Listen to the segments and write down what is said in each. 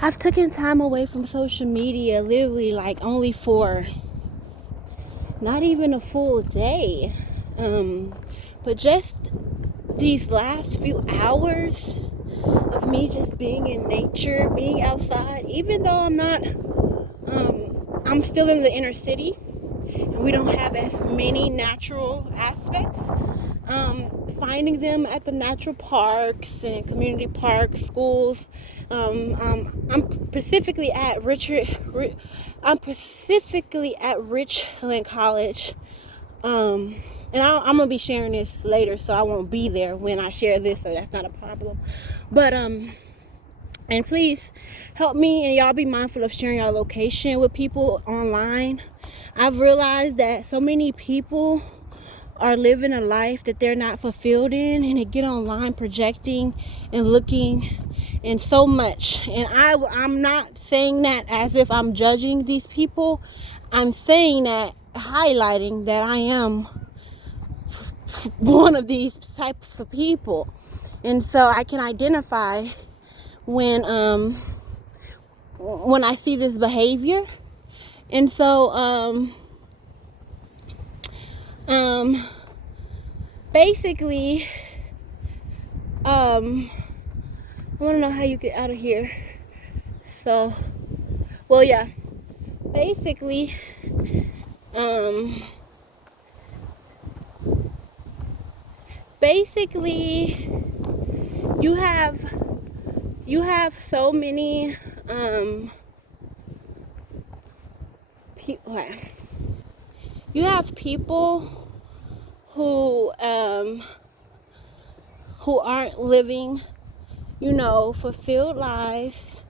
I've taken time away from social media literally like only for not even a full day. But just these last few hours of me just being in nature, being outside, even though I'm still in the inner city and we don't have as many natural aspects. Finding them at the natural parks and community parks, schools. I'm specifically at Richland College, and I'm gonna be sharing this later, so I won't be there when I share this, so that's not a problem. But and please help me, and y'all be mindful of sharing your location with people online. I've realized that so many people are living a life that they're not fulfilled in, and they get online projecting and looking and so much. And I'm not saying that as if I'm judging these people. I'm saying that, highlighting that I am one of these types of people. And so I can identify when I see this behavior. And so basically I want to know how you get out of here. So, well, yeah, basically you have so many you have people who aren't living, fulfilled lives,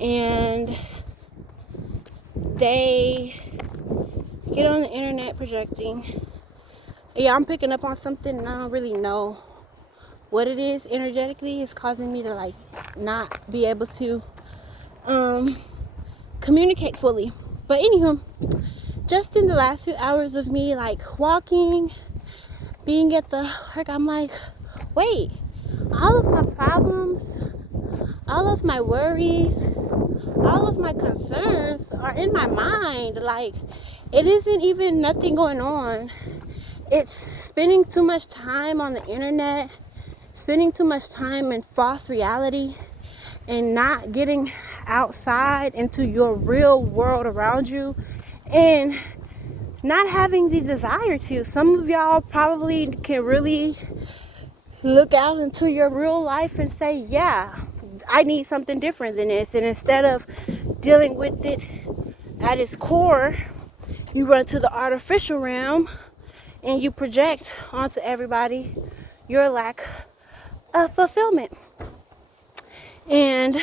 and they get on the internet projecting. Yeah, I'm picking up on something and I don't really know what it is energetically. It's causing me to like not be able to communicate fully. But anywho, just in the last few hours of me like walking, being at the park, I'm like, wait, all of my problems, all of my worries, all of my concerns are in my mind. Like, it isn't even nothing going on. It's spending too much time on the internet, spending too much time in false reality, and not getting outside into your real world around you, and not having the desire to. Some of y'all probably can really look out into your real life and say, yeah, I need something different than this. And instead of dealing with it at its core, you run to the artificial realm and you project onto everybody your lack of fulfillment. And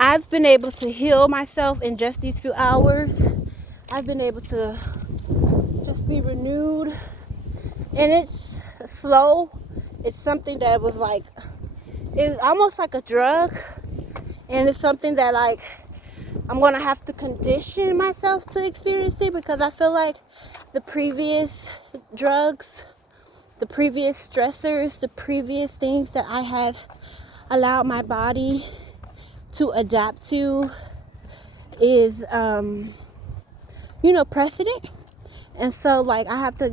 I've been able to heal myself in just these few hours. I've been able to just be renewed. And it's slow. It's something that was like, it's almost like a drug. And it's something that like, I'm going to have to condition myself to experience it, because I feel like the previous drugs, the previous stressors, the previous things that I had allowed my body to adapt to is, precedent. And so like I have to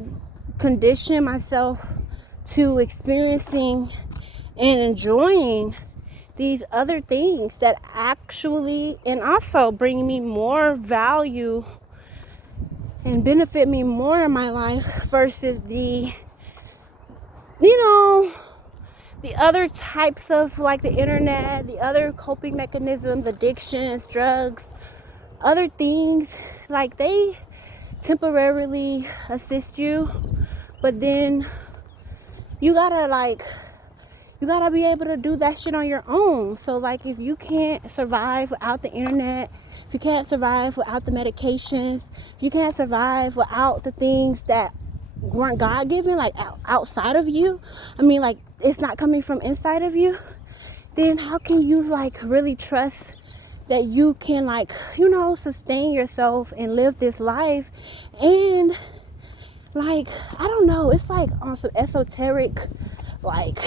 condition myself to experiencing and enjoying these other things that actually and also bring me more value and benefit me more in my life versus the other types of like the internet, the other coping mechanisms, addictions, drugs, other things. Like, they temporarily assist you, but then you gotta be able to do that shit on your own. So like, if you can't survive without the internet, if you can't survive without the medications, if you can't survive without the things that weren't God-given, like outside of you, I mean, like, it's not coming from inside of you, then how can you like really trust that you can like, sustain yourself and live this life? And like, I don't know, it's like on some esoteric, like,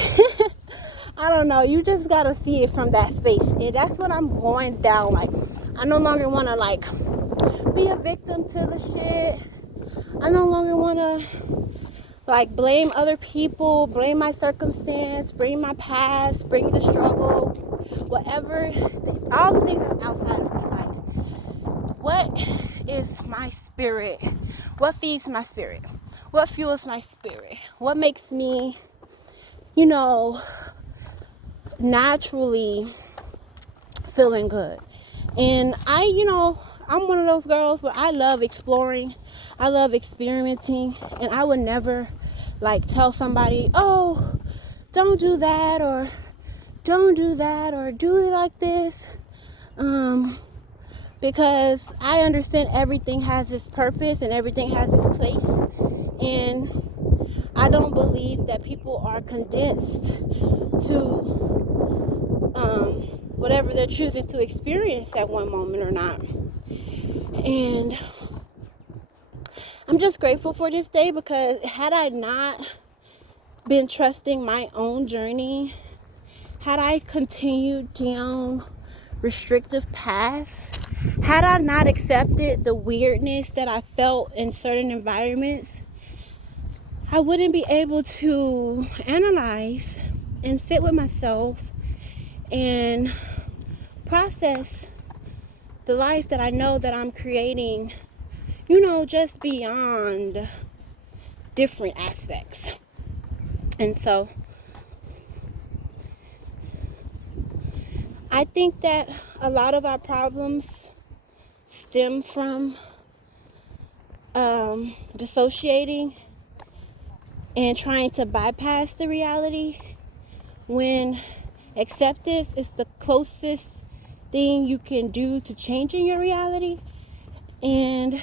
I don't know. You just gotta see it from that space. And that's what I'm going down. Like, I no longer want to, like, be a victim to the shit. I no longer want to, like, blame other people, blame my circumstance, blame my past, blame the struggle, whatever. All the things that's outside of me. Like, what is my spirit? What feeds my spirit? What fuels my spirit? What makes me, naturally feeling good? And I'm one of those girls where I love exploring, I love experimenting, and I would never, like, tell somebody, oh, don't do that, or don't do that, or do it like this, because I understand everything has its purpose and everything has its place, and I don't believe that people are condensed to whatever they're choosing to experience at one moment or not. And I'm just grateful for this day, because had I not been trusting my own journey, had I continued down restrictive paths, had I not accepted the weirdness that I felt in certain environments, I wouldn't be able to analyze and sit with myself and process the life that I know that I'm creating, just beyond different aspects. And so I think that a lot of our problems stem from dissociating and trying to bypass the reality, when acceptance is the closest thing you can do to changing your reality. And,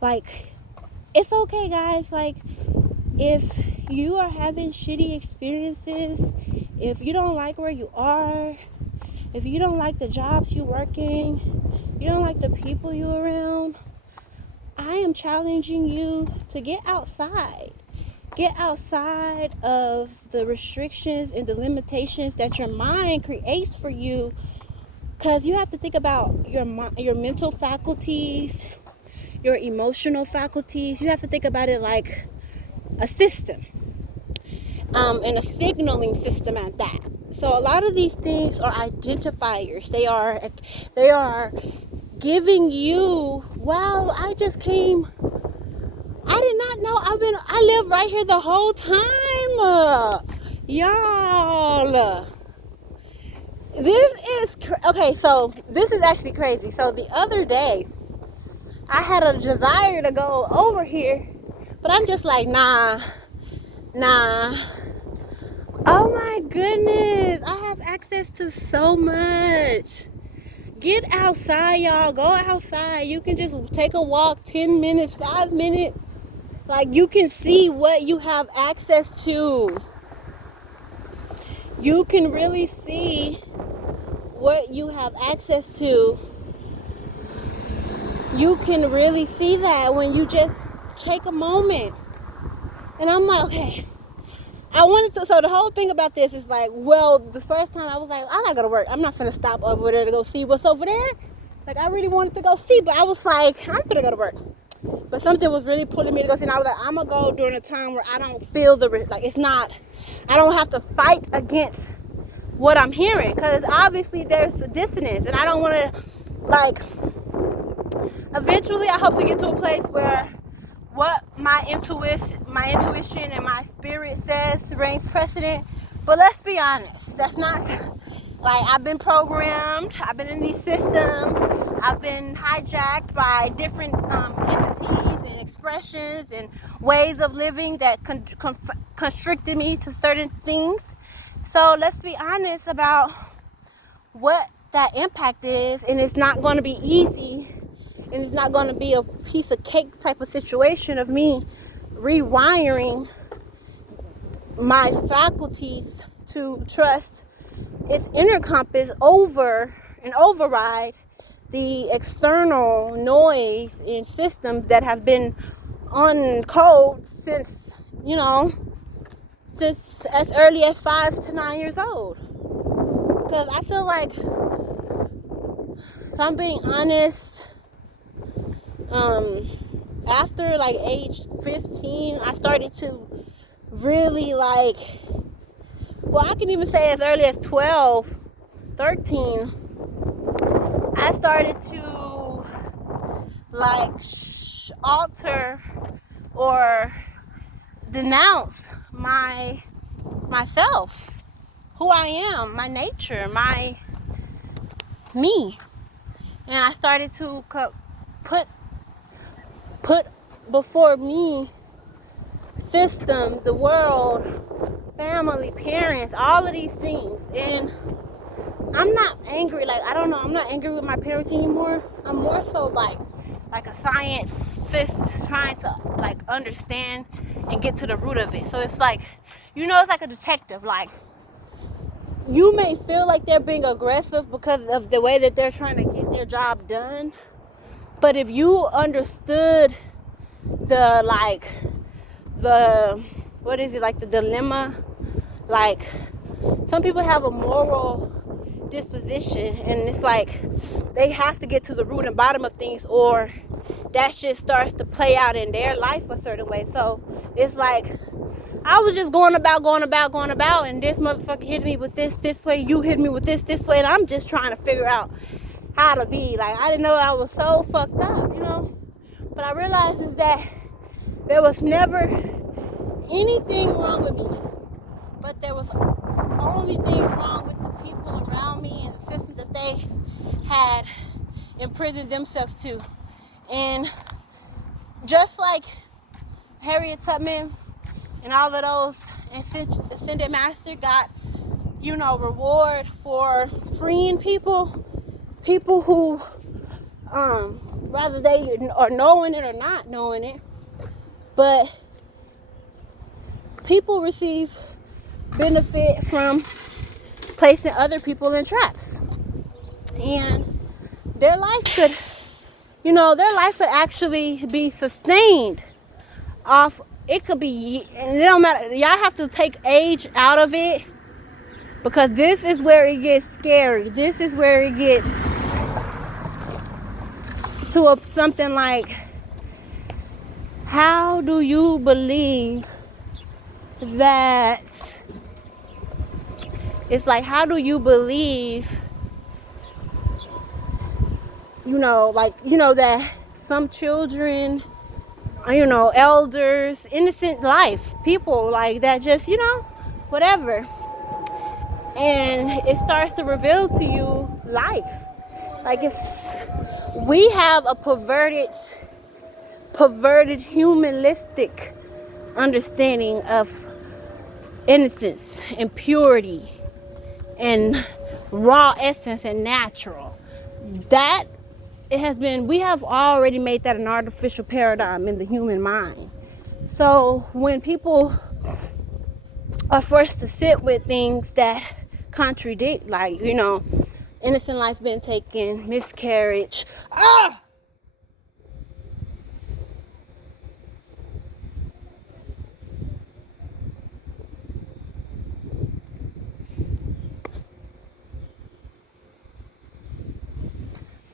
like, it's okay, guys. Like, if you are having shitty experiences, if you don't like where you are, if you don't like the jobs you're working, you don't like the people you're around, I am challenging you to get outside. Get outside of the restrictions and the limitations that your mind creates for you, because you have to think about your mental faculties, your emotional faculties. You have to think about it like a system, and a signaling system at that. So a lot of these things are identifiers. They are giving you, wow, I just came. I did not know. I lived right here the whole time, y'all. This is okay. So this is actually crazy. So the other day, I had a desire to go over here, but I'm just like, nah. Oh my goodness, I have access to so much. Get outside, y'all. Go outside. You can just take a walk, 10 minutes, 5 minutes. Like, you can see what you have access to. You can really see what you have access to. You can really see that when you just take a moment. And I'm like, okay. So the whole thing about this is like, well, the first time I was like, I gotta go to work. I'm not gonna stop over there to go see what's over there. Like, I really wanted to go see, but I was like, I'm gonna go to work. But something was really pulling me to go see, and I was like, I'm gonna go during a time where I don't feel I don't have to fight against what I'm hearing, because obviously there's a dissonance, and I don't want to, like, eventually I hope to get to a place where what my intuition and my spirit says reigns precedent. But let's be honest, that's not, like, I've been programmed, I've been in these systems, I've been hijacked by different entities and expressions and ways of living that constricted me to certain things. So let's be honest about what that impact is, and it's not going to be easy, and it's not going to be a piece of cake type of situation of me rewiring my faculties to trust its inner compass over and override the external noise and systems that have been on code since since as early as 5 to 9 years old. Because I feel like, if I'm being honest, after like age 15, I started to really like, well, I can even say as early as 12, 13, I started to like alter or denounce myself, who I am, my nature, me. And I started to put before me systems, the world, family, parents, all of these things. And I'm not angry, like, I don't know, I'm not angry with my parents anymore. I'm more so like a scientist trying to like understand and get to the root of it. So it's like, it's like a detective. Like, you may feel like they're being aggressive because of the way that they're trying to get their job done. But if you understood the the dilemma, like, some people have a moral disposition, and it's like they have to get to the root and bottom of things, or that shit starts to play out in their life a certain way. So it's like, I was just going about, and this motherfucker hit me with this way, you hit me with this way, and I'm just trying to figure out how to be. Like, I didn't know I was so fucked up, But I realized is that there was never anything wrong with me, but there was only things wrong with the people around me and the systems that they had imprisoned themselves to. And just like Harriet Tubman and all of those ascended master got, reward for freeing people who, rather they are knowing it or not knowing it, but people receive benefit from placing other people in traps. And their life could, actually be sustained off. It could be, and it don't matter. Y'all have to take age out of it, because this is where it gets scary. This is where it gets to something like, how do you believe that? It's like, how do you believe, that some children, elders, innocent life, people like that, just, whatever. And it starts to reveal to you life. Like, we have a perverted humanistic understanding of innocence and purity and raw essence and natural. That we have already made that an artificial paradigm in the human mind. So when people are forced to sit with things that contradict, like, innocent life being taken, miscarriage,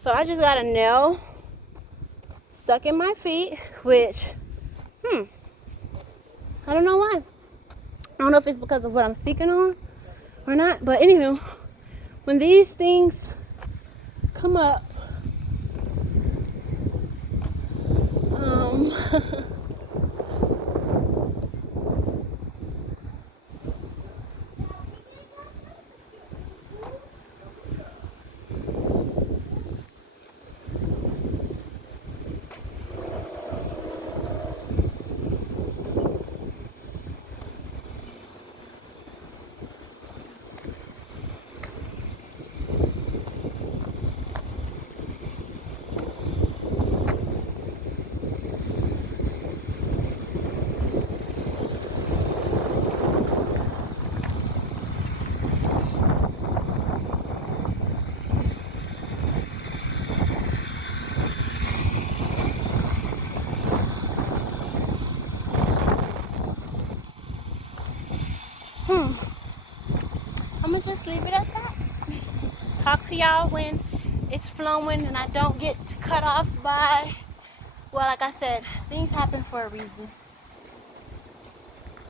So I just got a nail stuck in my feet, which, I don't know why. I don't know if it's because of what I'm speaking on or not. But anywho, when these things come up, talk to y'all when it's flowing and I don't get cut off by, well, like I said, things happen for a reason.